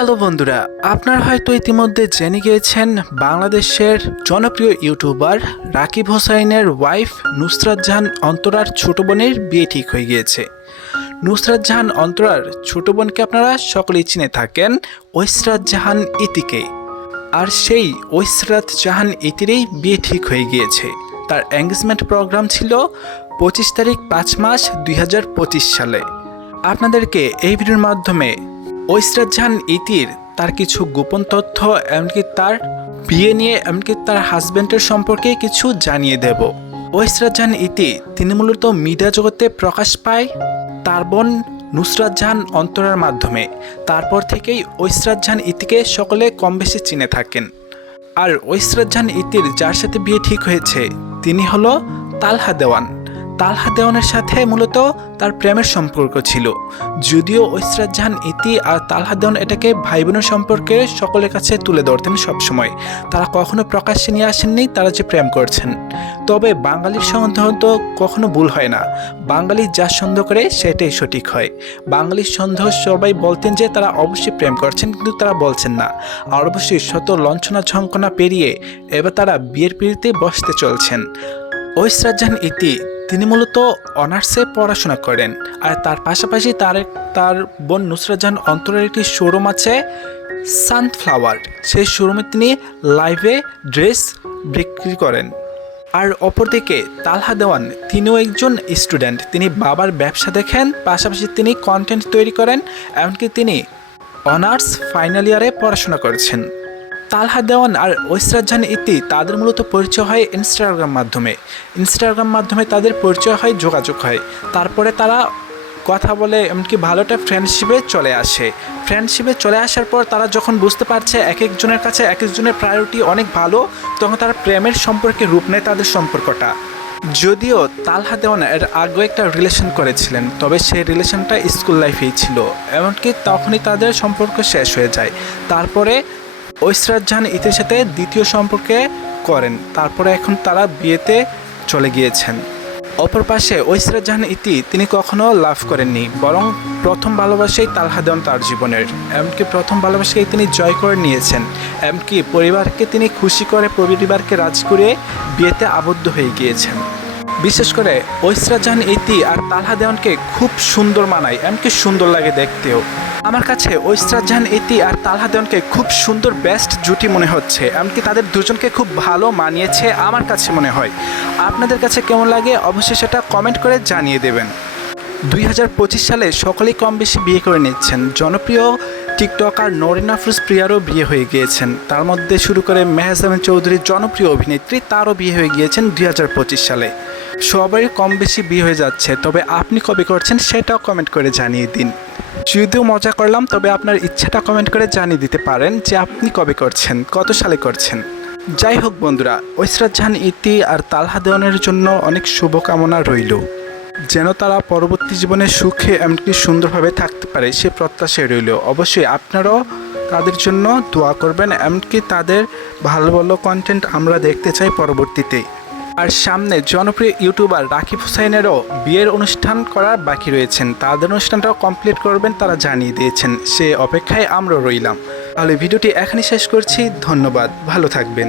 Hello বন্ধুরা, আপনারা হয়তো ইতিমধ্যে জেনে গিয়েছেন বাংলাদেশের জনপ্রিয় ইউটিউবার রাকিব হোসাইনের ওয়াইফ নুসরাত জাহান অন্তরার ছোট বোনের বিয়ে ঠিক হয়ে গিয়েছে। নুসরাত জাহান অন্তরার ছোট বোনকে আপনারা সকলেই চিনে থাকেন ঐশরাত জাহান ইতিকে। আর সেই ঐশরাত জাহান ইতিরই বিয়ে ঠিক হয়ে গিয়েছে। তার এঙ্গেজমেন্ট প্রোগ্রাম ছিল 25 তারিখ 5 মাস 2025 সালে। আপনাদেরকে এই ভিডিওর মাধ্যমে ঐশরাত জাহান ইতির তার কিছু গোপন তথ্য, এমনকি তার বিয়ে নিয়ে, এমনকি তার হাজব্যান্ডের সম্পর্কে কিছু জানিয়ে দেব। ঐশরাত জাহান ইতি তিনি মূলত মিডিয়া জগতে প্রকাশ পায় তার বোন নুসরাত জাহান অন্তরার মাধ্যমে। তারপর থেকেই ঐশরাত জাহান ইতিকে সকলে কম বেশি চিনে থাকেন। আর ঐশরাত জাহান ইতির যার সাথে বিয়ে ঠিক হয়েছে তিনি হলো তালহা দেওয়ান। তালহা দেওয়ানের সাথে মূলত তার প্রেমের সম্পর্ক ছিল, যদিও ঐশরাত জাহান ইতি আর তালহা দেওয়ান এটাকে ভাই বোনের সম্পর্কে সকলের কাছে তুলে ধরতেন সবসময়। তারা কখনো প্রকাশ্যে নিয়ে আসেননি তারা যে প্রেম করছেন। তবে বাঙালির সন্দেহ তো কখনো ভুল হয় না, বাঙালি যা সন্দেহ করে সেটাই সঠিক হয়। বাঙালির সন্দেহ সবাই বলতেন যে তারা অবশ্যই প্রেম করছেন, কিন্তু তারা বলছেন না। আর অবশ্যই শত লঞ্ছনা ঝঙ্কনা পেরিয়ে এবার তারা বিয়ের পিঁড়িতে বসতে চলছেন। ঐশরাত জাহান ইতি তিনি মূলত অনার্সে পড়াশোনা করেন, আর তার পাশাপাশি তার বোন নুসরাত জাহান অন্তরের একটি শোরুম আছে সানফ্লাওয়ার। সেই শোরুমে তিনি লাইভে ড্রেস বিক্রি করেন। আর অপরদিকে তালহা দেওয়ান তিনিও একজন স্টুডেন্ট। তিনি বাবার ব্যবসা দেখেন, পাশাপাশি তিনি কন্টেন্ট তৈরি করেন, এমনকি তিনি অনার্স ফাইনাল ইয়ারে পড়াশোনা করেছেন। তালহা দেওয়ান আর ঐশরাত জাহান ইতি তাদের মূলত পরিচয় হয় ইনস্টাগ্রাম মাধ্যমে তাদের পরিচয় হয়, যোগাযোগ হয়। তারপরে তারা কথা বলে, এমনকি ভালো একটা ফ্রেন্ডশিপে চলে আসার পর তারা যখন বুঝতে পারছে এক একজনের কাছে এক একজনের প্রায়োরিটি অনেক ভালো, তখন তারা প্রেমের সম্পর্কে রূপ নেয় তাদের সম্পর্কটা। যদিও তালহা দেওয়ান এর আগে একটা রিলেশন করেছিলেন, তবে সেই রিলেশনটা স্কুল লাইফেই ছিল, এমনকি তখনই তাদের সম্পর্ক শেষ হয়ে যায়। তারপরে ঐশরাত জাহান ইতির সাথে দ্বিতীয় সম্পর্কে করেন, তারপরে এখন তারা বিয়েতে চলে গিয়েছেন। অপর পাশে ঐশরাত জাহান ইতি তিনি কখনো লাভ করেননি, বরং প্রথম ভালোবাসাই তালহা দেওয়ান তার জীবনের। এমনকি প্রথম ভালোবাসাকে তিনি জয় করে নিয়েছেন, এমনকি পরিবারকে তিনি খুশি করে, পরিবারকে রাজি করে বিয়েতে আবদ্ধ হয়ে গিয়েছেন। বিশেষ করে ঐশরাত জাহান ইতি আর তালহা দেওয়ানকে খুব সুন্দর মানায়, এমনকি সুন্দর লাগে দেখতেও। আমার কাছে ঐশরাত জাহান ইতি আর তালহা দেওয়ানকে খুব সুন্দর বেস্ট জুটি মনে হচ্ছে, এমনকি তাদের দুজনকে খুব ভালো মানিয়েছে আমার কাছে মনে হয়। আপনাদের কাছে কেমন লাগে অবশ্যই সেটা কমেন্ট করে জানিয়ে দেবেন। 2025 সালে সকলেই কম বেশি বিয়ে করে নিচ্ছেন। জনপ্রিয় টিকটকার নরিন আফরোজ প্রিয়ারও বিয়ে হয়ে গিয়েছেন, তার মধ্যে শুরু করে মেহজাবিন চৌধুরীর জনপ্রিয় অভিনেত্রী, তারও বিয়ে হয়ে গিয়েছেন 2025 সালে। সবারই কম বেশি বিয়ে হয়ে যাচ্ছে, তবে আপনি কবে করছেন সেটাও কমেন্ট করে জানিয়ে দিন। যদিও মজা করলাম, তবে আপনার ইচ্ছাটা কমেন্ট করে জানিয়ে দিতে পারেন যে আপনি কবে করছেন, কত সালে করছেন। যাই হোক বন্ধুরা, ঐশরাত জাহান ইতি আর তালহা দেওয়ানের জন্য অনেক শুভকামনা রইল, যেন তারা পরবর্তী জীবনে সুখে এমনকি সুন্দরভাবে থাকতে পারে সে প্রত্যাশাই রইল। অবশ্যই আপনারাও তাদের জন্য দোয়া করবেন, এমনকি তাদের ভালো ভালো কন্টেন্ট আমরা দেখতে চাই পরবর্তীতে। আর সামনে জনপ্রিয় ইউটিউবার রাকিব হোসাইনেরও বিয়ের অনুষ্ঠান করার বাকি রয়েছেন, তাদের অনুষ্ঠানটাও কমপ্লিট করবেন তারা জানিয়ে দিয়েছেন, সে অপেক্ষায় আমরা রইলাম। তাহলে ভিডিওটি এখানেই শেষ করছি, ধন্যবাদ, ভালো থাকবেন।